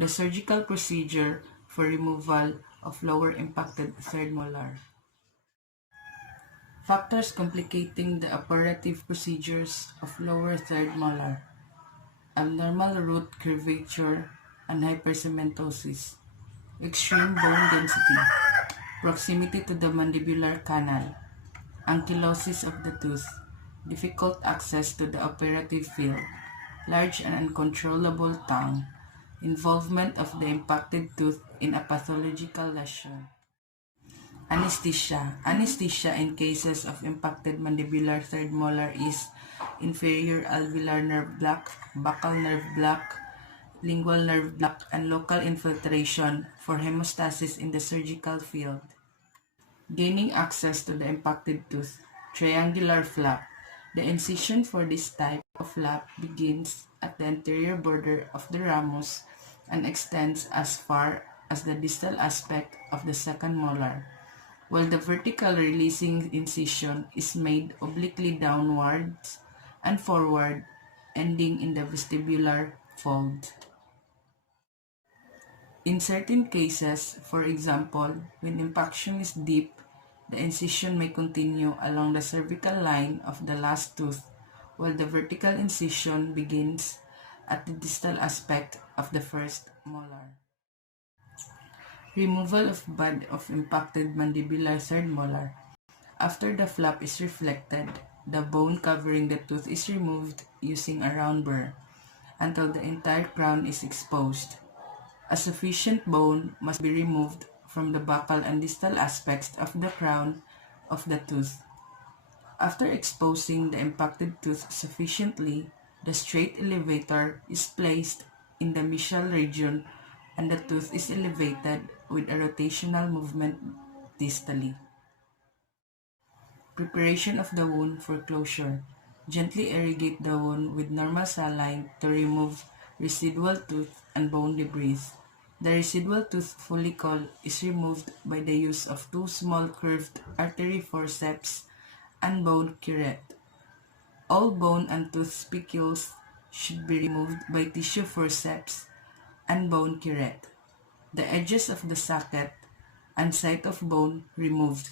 The surgical procedure for removal of lower impacted third molar. Factors complicating the operative procedures of lower third molar: abnormal root curvature and hypercementosis, extreme bone density, proximity to the mandibular canal, ankylosis of the tooth, difficult access to the operative field, large and uncontrollable tongue, involvement of the impacted tooth in a pathological lesion. Anesthesia. Anesthesia in cases of impacted mandibular third molar is inferior alveolar nerve block, buccal nerve block, lingual nerve block, and local infiltration for hemostasis in the surgical field. Gaining access to the impacted tooth. Triangular flap. The incision for this type of flap begins at the anterior border of the ramus and extends as far as the distal aspect of the second molar, while the vertical releasing incision is made obliquely downwards and forward, ending in the vestibular fold. In certain cases, for example, when impaction is deep, the incision may continue along the cervical line of the last tooth, while the vertical incision begins at the distal aspect of the first molar. Removal of bud of impacted mandibular third molar. After the flap is reflected, the bone covering the tooth is removed using a round burr until the entire crown is exposed. A sufficient bone must be removed from the buccal and distal aspects of the crown of the tooth. After exposing the impacted tooth sufficiently, the straight elevator is placed in the mesial region and the tooth is elevated with a rotational movement distally. Preparation of the wound for closure. Gently irrigate the wound with normal saline to remove residual tooth and bone debris. The residual tooth follicle is removed by the use of two small curved artery forceps and bone curette. All bone and tooth spicules should be removed by tissue forceps and bone curette. The edges of the socket and site of bone removed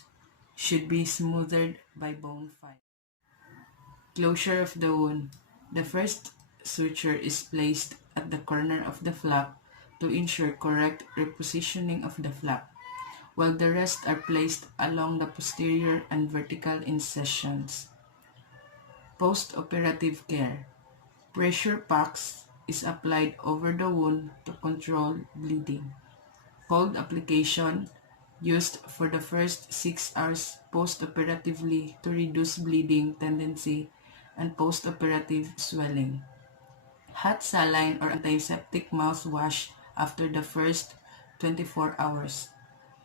should be smoothed by bone file. Closure of the wound. The first suture is placed at the corner of the flap to ensure correct repositioning of the flap, while the rest are placed along the posterior and vertical incisions. Post-operative care. Pressure packs is applied over the wound to control bleeding. Cold application used for the first 6 hours post-operatively to reduce bleeding tendency and post-operative swelling. Hot saline or antiseptic mouthwash after the first 24 hours.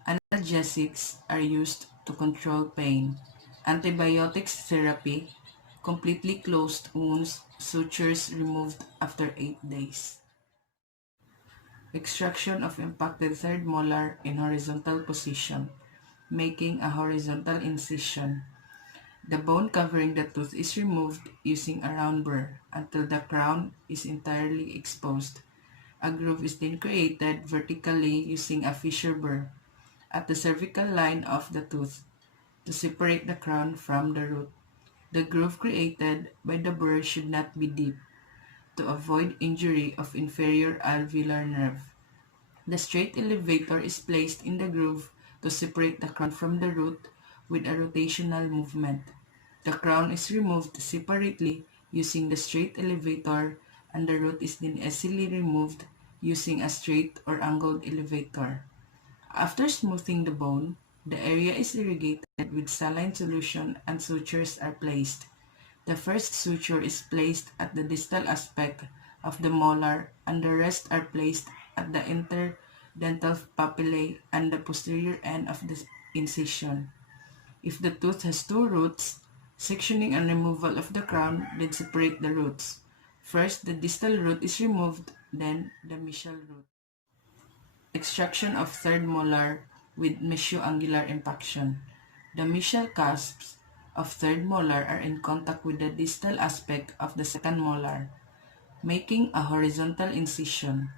Analgesics are used to control pain. Antibiotics therapy, completely closed wounds, sutures removed after 8 days. Extraction of impacted third molar in horizontal position, making a horizontal incision. The bone covering the tooth is removed using a round burr until the crown is entirely exposed. A groove is then created vertically using a fissure burr at the cervical line of the tooth to separate the crown from the root. The groove created by the burr should not be deep to avoid injury of inferior alveolar nerve. The straight elevator is placed in the groove to separate the crown from the root with a rotational movement. The crown is removed separately using the straight elevator and the root is then easily removed using a straight or angled elevator. After smoothing the bone, the area is irrigated with saline solution and sutures are placed. The first suture is placed at the distal aspect of the molar and the rest are placed at the interdental papillae and the posterior end of the incision. If the tooth has two roots, sectioning and removal of the crown, then separate the roots. First, the distal root is removed, then the mesial root. Extraction of third molar with mesioangular impaction. The mesial cusps of third molar are in contact with the distal aspect of the second molar, making a horizontal incision.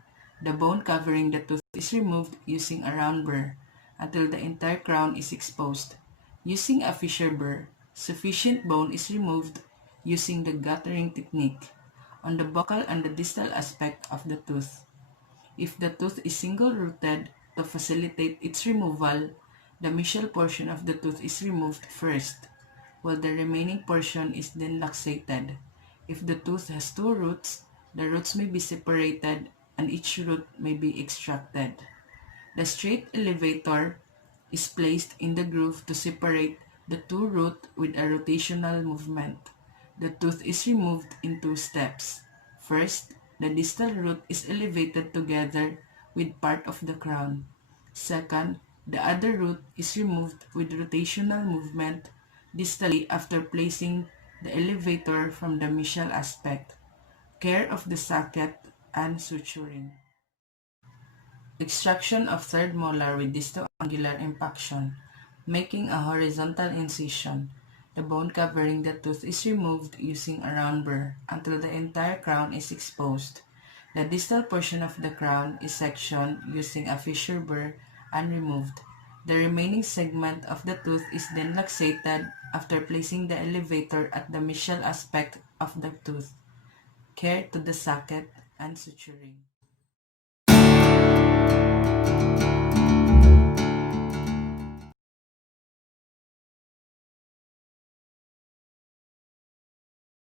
The bone covering the tooth is removed using a round burr until the entire crown is exposed. Using a fissure burr, sufficient bone is removed using the guttering technique on the buccal and the distal aspect of the tooth. If the tooth is single-rooted, to facilitate its removal, the mesial portion of the tooth is removed first, while the remaining portion is then luxated. If the tooth has two roots, the roots may be separated and each root may be extracted. The straight elevator is placed in the groove to separate the two roots with a rotational movement. The tooth is removed in two steps. First, the distal root is elevated together with part of the crown. Second, the other root is removed with rotational movement distally after placing the elevator from the mesial aspect. Care of the socket and suturing. Extraction of third molar with distoangular impaction, making a horizontal incision. The bone covering the tooth is removed using a round burr until the entire crown is exposed. The distal portion of the crown is sectioned using a fissure burr and removed. The remaining segment of the tooth is then luxated after placing the elevator at the mesial aspect of the tooth. Care to the socket and suturing.